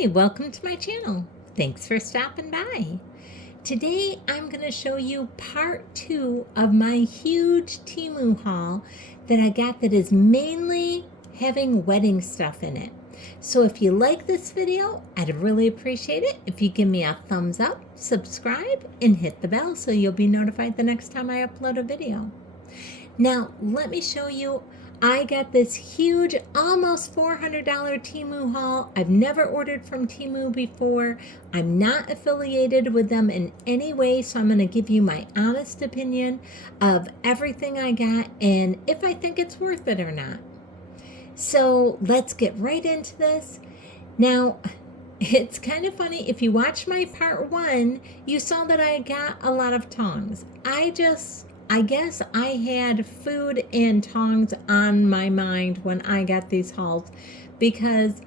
Hi, welcome to my channel. Thanks for stopping by. Today I'm going to show you part 2 of my huge Temu haul that I got that is mainly having wedding stuff in it. So if you like this video, I'd really appreciate it if you give me a thumbs up, subscribe, and hit the bell so you'll be notified the next time I upload a video. Now, let me show you. I got this huge, almost $400 Temu haul. I've never ordered from Temu before. I'm not affiliated with them in any way, so I'm going to give you my honest opinion of everything I got and if I think it's worth it or not. So let's get right into this. Now, it's kind of funny. If you watch my part 1, you saw that I got a lot of tongs. I guess I had food and tongs on my mind when I got these hauls because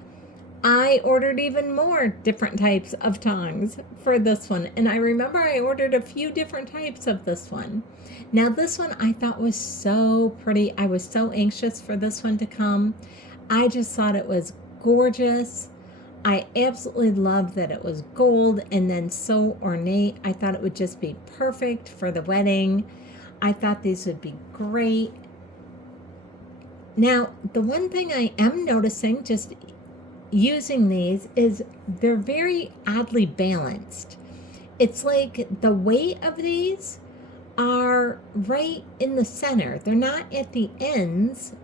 I ordered even more different types of tongs for this one. And I remember I ordered a few different types of this one. Now this one I thought was so pretty. I was so anxious for this one to come. I just thought it was gorgeous. I absolutely loved that it was gold and then so ornate. I thought it would just be perfect for the wedding. I thought these would be great. Now, the one thing I am noticing just using these is they're very oddly balanced. It's like the weight of these are right in the center. They're not at the ends.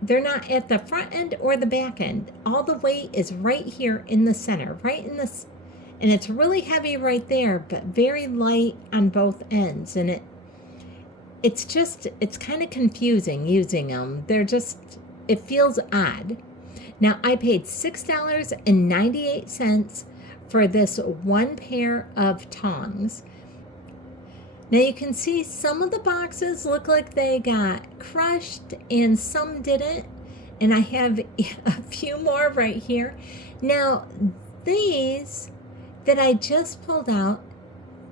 They're not at the front end or the back end. All the weight is right here in the center, right in this, and it's really heavy right there, but very light on both ends. And it's kind of confusing using them. It feels odd. Now I paid $6.98 for this one pair of tongs. Now you can see some of the boxes look like they got crushed and some didn't. And I have a few more right here. Now these that I just pulled out,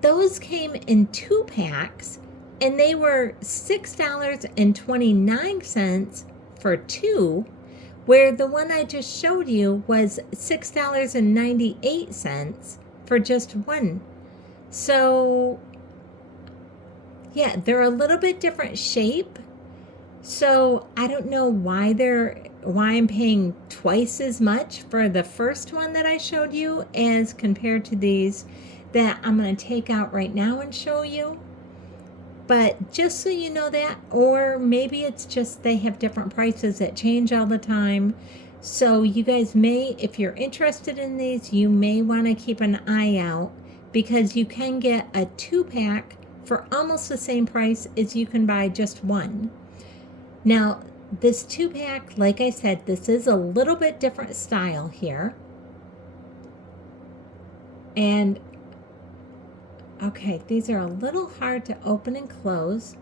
those came in 2 packs. And they were $6.29 for 2, where the one I just showed you was $6.98 for just 1. So, yeah, they're a little bit different shape. So I don't know why I'm paying twice as much for the first one that I showed you as compared to these that I'm going to take out right now and show you. But just so you know that, or maybe it's just they have different prices that change all the time. So you guys may, if you're interested in these, you may want to keep an eye out because you can get a 2-pack for almost the same price as you can buy just one. Now, this 2-pack, like I said, this is a little bit different style here. And okay, these are a little hard to open and close.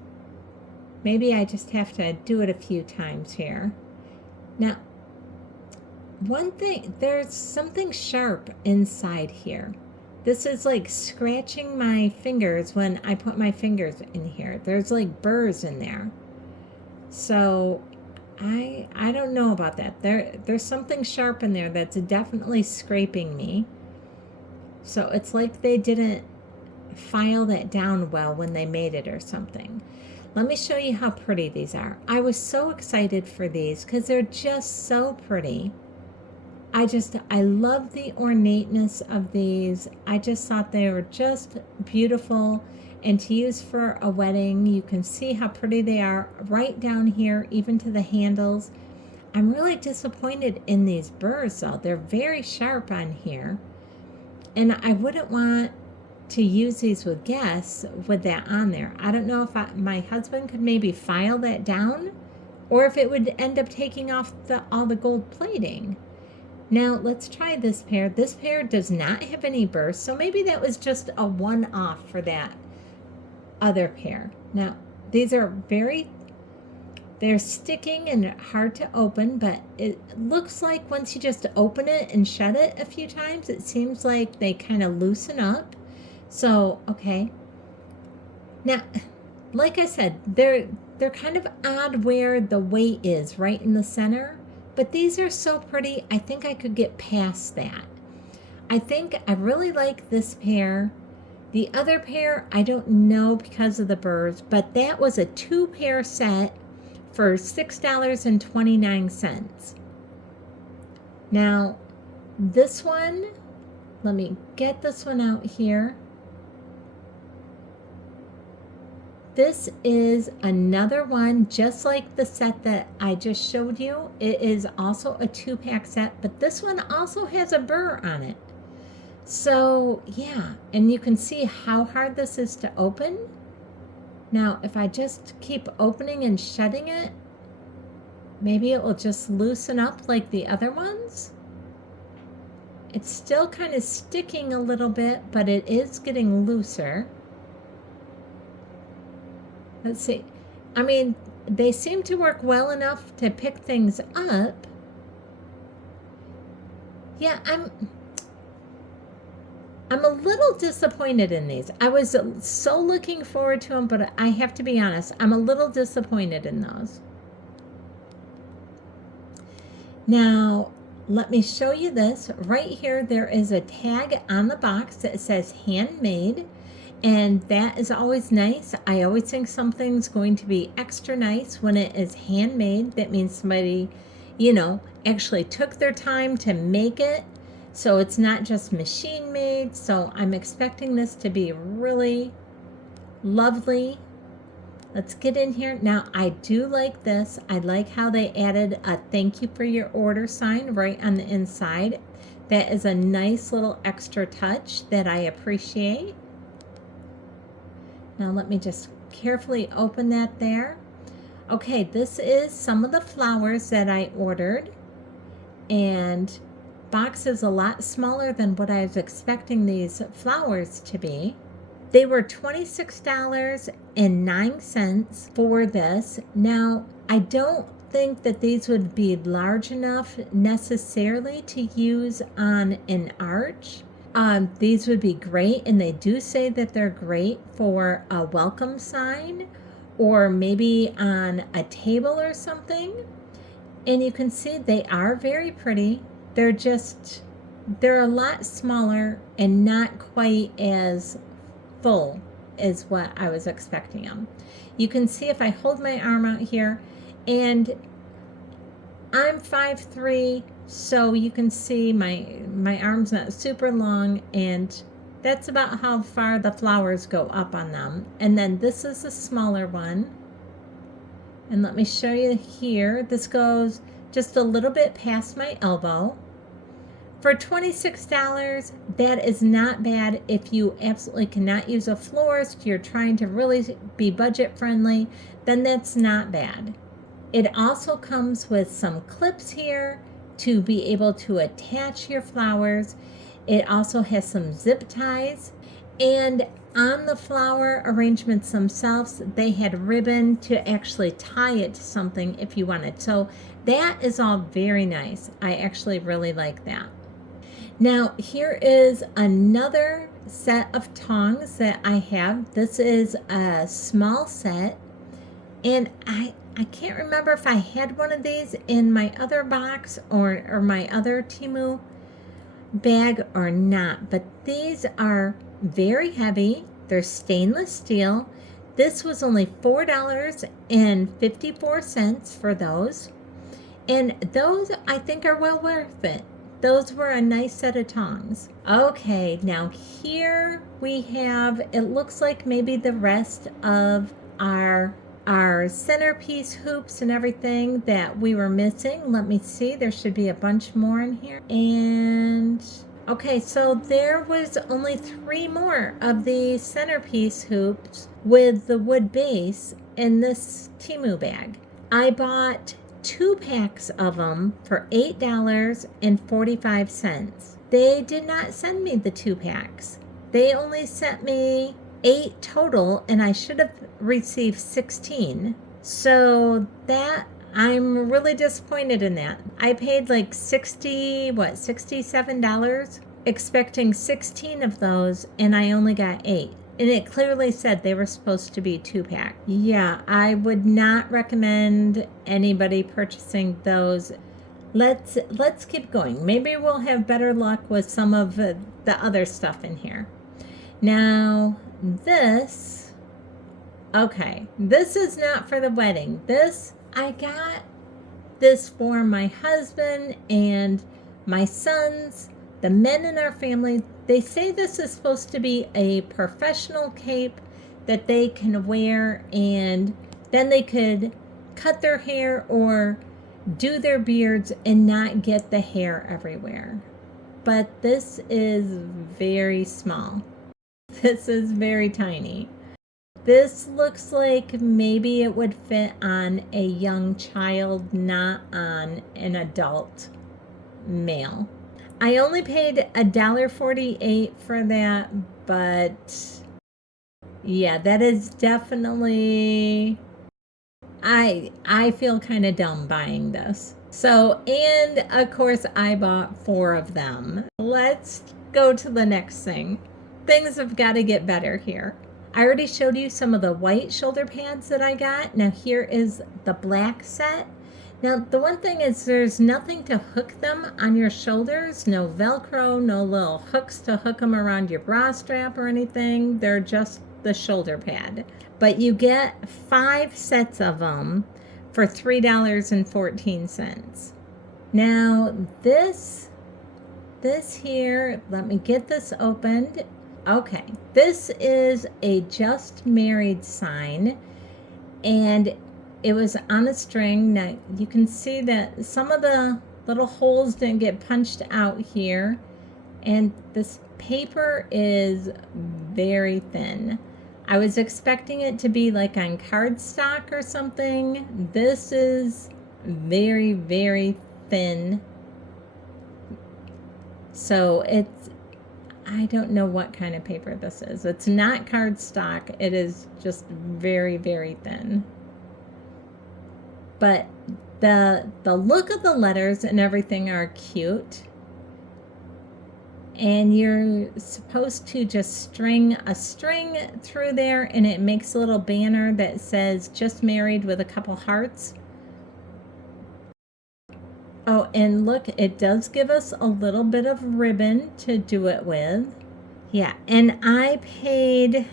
Maybe I just have to do it a few times here. Now, one thing, there's something sharp inside here. This is like scratching my fingers when I put my fingers in here. There's like burrs in there. So I don't know about that. There's something sharp in there that's definitely scraping me. So it's like they didn't file that down well when they made it or something. Let me show you how pretty these are. I was so excited for these because they're just so pretty. I love the ornateness of these. I just thought they were just beautiful, and to use for a wedding. You can see how pretty they are right down here, even to the handles. I'm really disappointed in these burrs though. They're very sharp on here, and I wouldn't want to use these with guests with that on there. I don't know if my husband could maybe file that down or if it would end up taking off all the gold plating. Now let's try this pair. This pair does not have any burrs, so maybe that was just a one-off for that other pair. Now these are they're sticking and hard to open, but it looks like once you just open it and shut it a few times, it seems like they kind of loosen up. So, okay. Now, like I said, they're kind of odd where the weight is right in the center, but these are so pretty. I think I could get past that. I think I really like this pair. The other pair, I don't know because of the burrs, but that was a 2-pair set for $6.29. Now, this one, let me get this one out here. This is another one, just like the set that I just showed you. It is also a 2-pack set, but this one also has a burr on it. So yeah, and you can see how hard this is to open. Now, if I just keep opening and shutting it, maybe it will just loosen up like the other ones. It's still kind of sticking a little bit, but it is getting looser. Let's see. I mean, they seem to work well enough to pick things up. Yeah, I'm a little disappointed in these. I was so looking forward to them, but I have to be honest, I'm a little disappointed in those. Now, let me show you this. Right here, there is a tag on the box that says handmade, and that is always nice. I always think something's going to be extra nice when it is handmade. That means somebody, actually took their time to make it. So it's not just machine made. So I'm expecting this to be really lovely. Let's get in here. Now, I do like this. I like how they added a thank you for your order sign right on the inside. That is a nice little extra touch that I appreciate. Now, let me just carefully open that there. Okay, this is some of the flowers that I ordered. And box is a lot smaller than what I was expecting these flowers to be. They were $26.09 for this. Now, I don't think that these would be large enough necessarily to use on an arch. These would be great, and they do say that they're great for a welcome sign or maybe on a table or something. And you can see they are very pretty. They're a lot smaller and not quite as full as what I was expecting them. You can see if I hold my arm out here, and I'm 5'3", so you can see my arm's not super long, and that's about how far the flowers go up on them. And then this is a smaller one. And let me show you here. This goes just a little bit past my elbow. For $26, that is not bad if you absolutely cannot use a florist, you're trying to really be budget friendly, then that's not bad. It also comes with some clips here to be able to attach your flowers. It also has some zip ties, and on the flower arrangements themselves, they had ribbon to actually tie it to something if you wanted. So that is all very nice. I actually really like that. Now, here is another set of tongs that I have. This is a small set, and I can't remember if I had one of these in my other box or my other Temu bag or not, but these are very heavy. They're stainless steel. This was only $4.54 for those, and those I think are well worth it. Those were a nice set of tongs. Okay, now here we have, it looks like maybe the rest of our centerpiece hoops and everything that we were missing. Let me see, there should be a bunch more in here. And okay, so there was only 3 more of the centerpiece hoops with the wood base in this Temu bag. I bought 2 packs of them for $8.45. They did not send me the 2 packs. They only sent me 8 total, and I should have received 16. So that, I'm really disappointed in that. I paid like $67 expecting 16 of those, and I only got 8. And it clearly said they were supposed to be 2-pack. Yeah, I would not recommend anybody purchasing those let's keep going. Maybe we'll have better luck with some of the other stuff in here. Now this, okay, this is not for the wedding. This, I got this for my husband and my sons, the men in our family. They say this is supposed to be a professional cape that they can wear, and then they could cut their hair or do their beards and not get the hair everywhere. But this is very small. This is very tiny. This looks like maybe it would fit on a young child, not on an adult male. I only paid $1.48 for that, but yeah, that is definitely, I feel kind of dumb buying this. So, and of course I bought 4 of them. Let's go to the next thing. Things have got to get better here. I already showed you some of the white shoulder pads that I got. Now here is the black set. Now the one thing is there's nothing to hook them on your shoulders. No Velcro, no little hooks to hook them around your bra strap or anything. They're just the shoulder pad. But you get 5 sets of them for $3.14. Now this here, let me get this opened. Okay, this is a just married sign, and it was on a string. Now you can see that some of the little holes didn't get punched out here, and this paper is very thin. I was expecting it to be like on cardstock or something. This is very, very thin. So it's, I don't know what kind of paper this is. It's not cardstock. It is just very, very thin. But the look of the letters and everything are cute. And you're supposed to just string a string through there, and it makes a little banner that says just married with a couple hearts. Oh, and look, it does give us a little bit of ribbon to do it with. Yeah, and I paid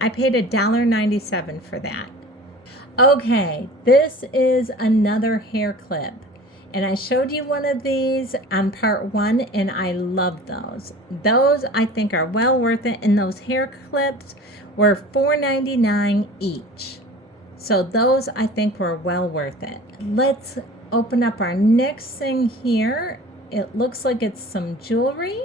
$1.97 for that. Okay, this is another hair clip. And I showed you one of these on part 1, and I love those. Those I think are well worth it, and those hair clips were $4.99 each. So those I think were well worth it. Let's open up our next thing here. It looks like it's some jewelry.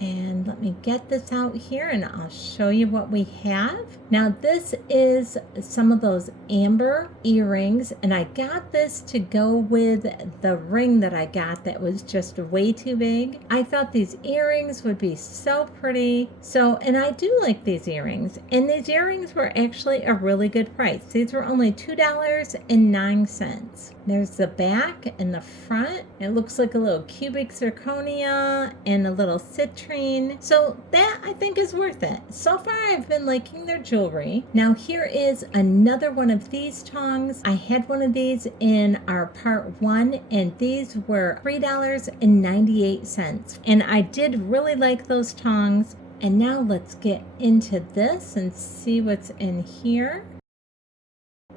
And let me get this out here and I'll show you what we have. Now this is some of those amber earrings, and I got this to go with the ring that I got that was just way too big. I thought these earrings would be so pretty. So, and I do like these earrings, and these earrings were actually a really good price. These were only $2.09. There's the back and the front. It looks like a little cubic zirconia and a little citrine. So that I think is worth it. So far I've been liking their jewelry. Now here is another one of these tongs. I had one of these in our part 1, and these were $3.98. And I did really like those tongs. And now let's get into this and see what's in here.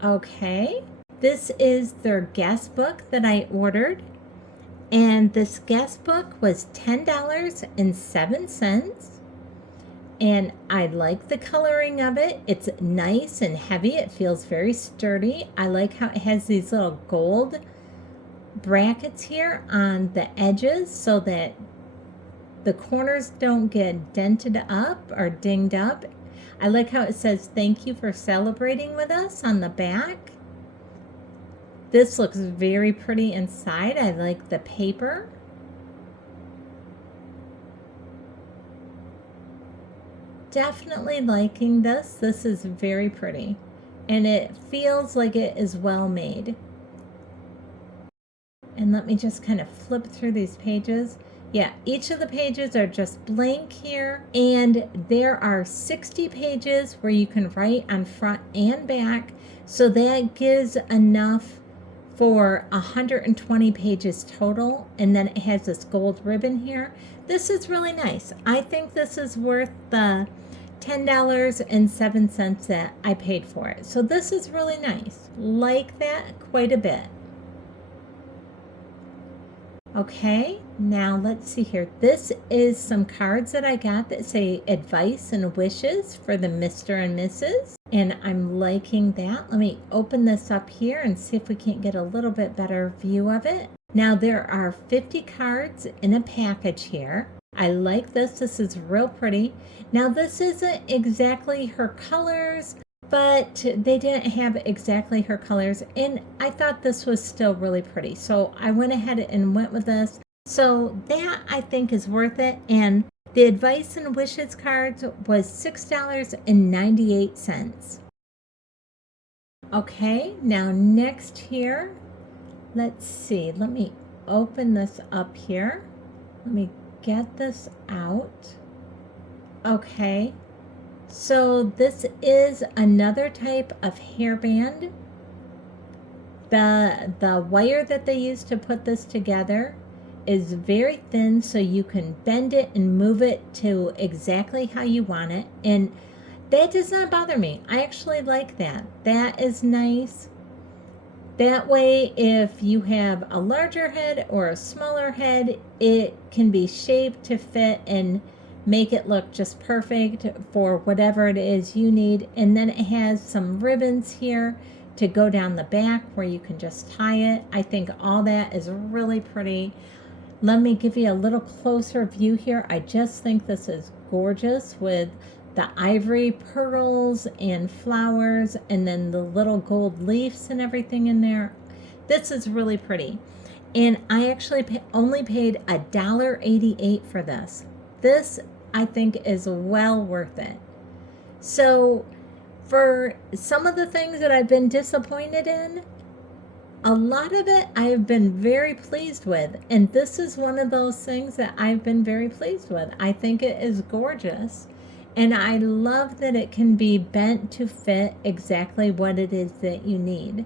Okay. This is their guest book that I ordered, and this guest book was $10.07, and I like the coloring of it. It's nice and heavy. It feels very sturdy. I like how it has these little gold brackets here on the edges so that the corners don't get dented up or dinged up. I like how it says thank you for celebrating with us on the back. This looks very pretty inside. I like the paper. Definitely liking this. This is very pretty. And it feels like it is well made. And let me just kind of flip through these pages. Yeah, each of the pages are just blank here. And there are 60 pages where you can write on front and back. So that gives enough for 120 pages total, and then it has this gold ribbon here. This is really nice. I think this is worth the $10.07 that I paid for it. So this is really nice. Like that quite a bit. Okay, now let's see here. This is some cards that I got that say advice and wishes for the Mr. and Mrs. And I'm liking that. Let me open this up here and see if we can't get a little bit better view of it. Now there are 50 cards in a package here. I like this. This is real pretty. Now this isn't exactly her colors, but they didn't have exactly her colors, and I thought this was still really pretty, so I went ahead and went with this. So that I think is worth it, and the advice and wishes cards was $6.98. Okay, now next here, let's see, let me open this up here. Let me get this out. Okay, so this is another type of hairband. The wire that they use to put this together is very thin, so you can bend it and move it to exactly how you want it, and that does not bother me. I actually like that. That is nice. That way, if you have a larger head or a smaller head, it can be shaped to fit and make it look just perfect for whatever it is you need. And then it has some ribbons here to go down the back where you can just tie it. I think all that is really pretty. Let me give you a little closer view here. I just think this is gorgeous with the ivory pearls and flowers and then the little gold leaves and everything in there. This is really pretty. And I actually only paid $1.88 for this. This, I think, is well worth it. So for some of the things that I've been disappointed in, a lot of it I have been very pleased with. And this is one of those things that I've been very pleased with. I think it is gorgeous. And I love that it can be bent to fit exactly what it is that you need.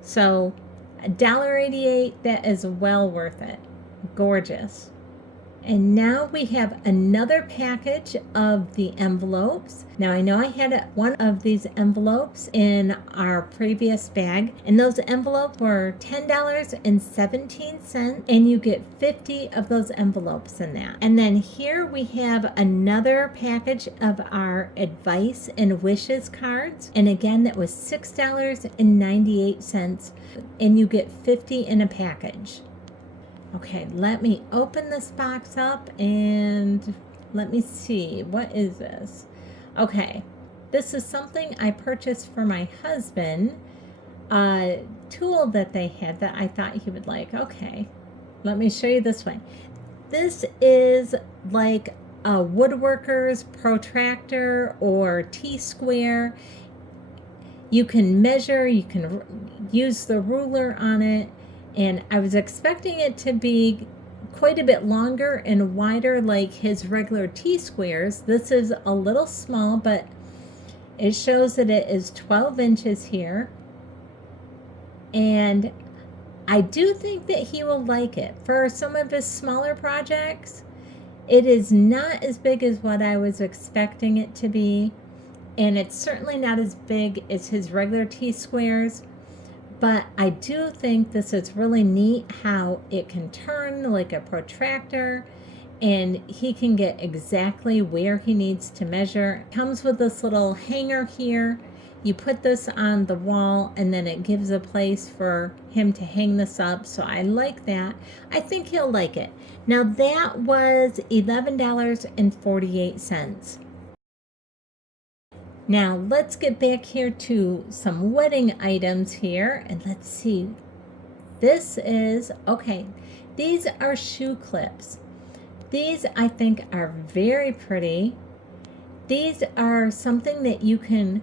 So $1.88, that is well worth it. Gorgeous. And now we have another package of the envelopes. Now I know I had one of these envelopes in our previous bag, and those envelopes were $10.17, and you get 50 of those envelopes in that. And then here we have another package of our advice and wishes cards, and again that was $6.98, and you get 50 in a package. Okay, let me open this box up and let me see. What is this? Okay, this is something I purchased for my husband, a tool that they had that I thought he would like. Okay, let me show you this one. This is like a woodworker's protractor or T-square. You can measure, you can use the ruler on it. And I was expecting it to be quite a bit longer and wider like his regular T-squares. This is a little small, but it shows that it is 12 inches here. And I do think that he will like it. For some of his smaller projects, it is not as big as what I was expecting it to be. And it's certainly not as big as his regular T-squares. But I do think this is really neat how it can turn like a protractor and he can get exactly where he needs to measure. It comes with this little hanger here. You put this on the wall and then it gives a place for him to hang this up. So I like that. I think he'll like it. Now that was $11.48. Now let's get back here to some wedding items here and let's see. This is, okay, these are shoe clips. These I think are very pretty. These are something that you can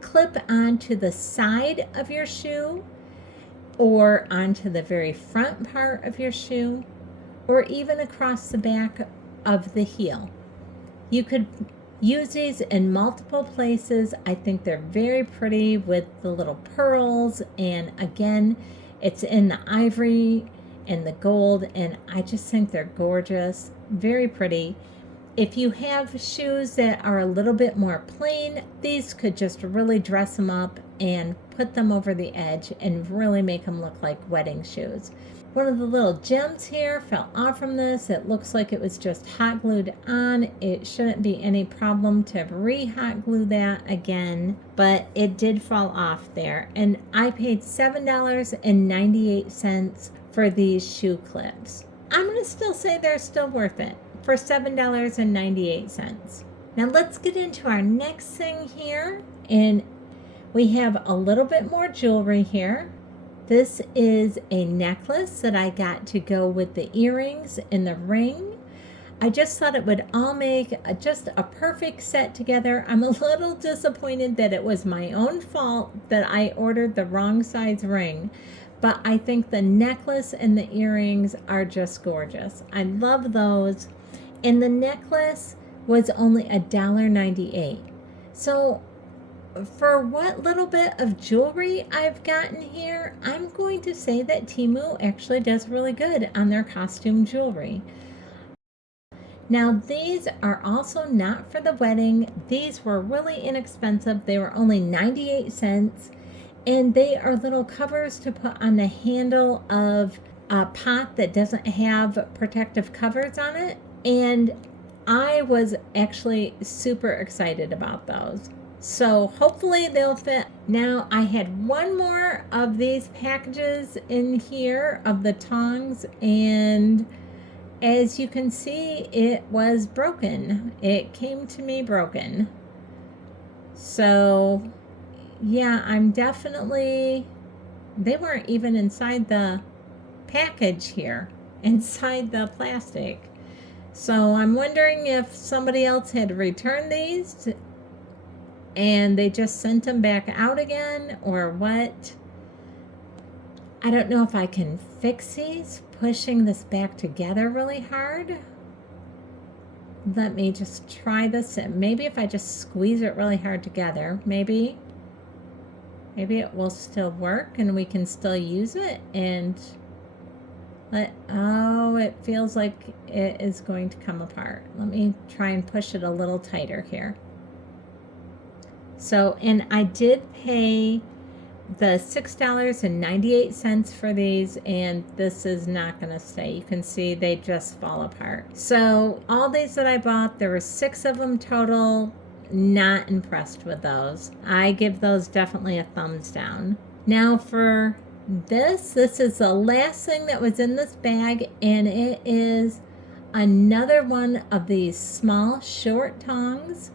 clip onto the side of your shoe or onto the very front part of your shoe or even across the back of the heel. You could use these in multiple places. I think they're very pretty with the little pearls, and again, it's in the ivory and the gold, and I just think they're gorgeous, very pretty. If you have shoes that are a little bit more plain, these could just really dress them up and put them over the edge and really make them look like wedding shoes. One of the little gems here fell off from this. It looks like it was just hot glued on. It shouldn't be any problem to re-hot glue that again, but it did fall off there. And I paid $7.98 for these shoe clips. I'm going to still say they're still worth it for $7.98. Now let's get into our next thing here. And we have a little bit more jewelry here. This is a necklace that I got to go with the earrings and the ring. I just thought it would all make just a perfect set together. I'm a little disappointed that it was my own fault that I ordered the wrong size ring, but I think the necklace and the earrings are just gorgeous. I love those. And the necklace was only $1.98. So for what little bit of jewelry I've gotten here, I'm going to say that Temu actually does really good on their costume jewelry. Now these are also not for the wedding. These were really inexpensive. They were only 98 cents. And they are little covers to put on the handle of a pot that doesn't have protective covers on it. And I was actually super excited about those. So hopefully they'll fit. Now I had one more of these packages in here of the tongs, and as you can see, it was broken. It came to me broken. So yeah, I'm definitely, they weren't even inside the package here, inside the plastic. So I'm wondering if somebody else had returned these and they just sent them back out again, or what. I don't know if I can fix these, pushing this back together really hard. Let me just try this. Maybe if I just squeeze it really hard together, maybe it will still work and we can still use it. And oh, it feels like it is going to come apart. Let me try and push it a little tighter here. So, and I did pay the $6.98 for these, and this is not going to stay. You can see they just fall apart. So all these that I bought, there were 6 of them total. Not impressed with those. I give those definitely a thumbs down. Now for this is the last thing that was in this bag, and it is another one of these small short tongs.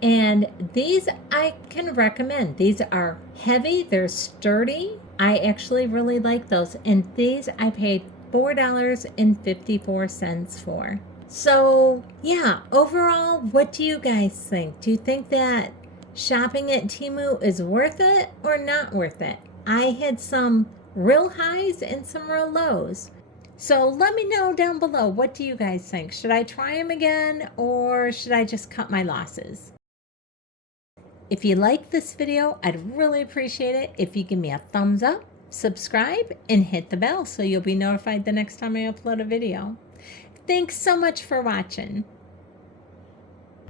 And these I can recommend. These are heavy, they're sturdy. I actually really like those. And these I paid $4.54 for. So yeah, overall, what do you guys think? Do you think that shopping at Temu is worth it or not worth it? I had some real highs and some real lows. So let me know down below, what do you guys think? Should I try them again, or should I just cut my losses? If you like this video, I'd really appreciate it if you give me a thumbs up, subscribe, and hit the bell so you'll be notified the next time I upload a video. Thanks so much for watching.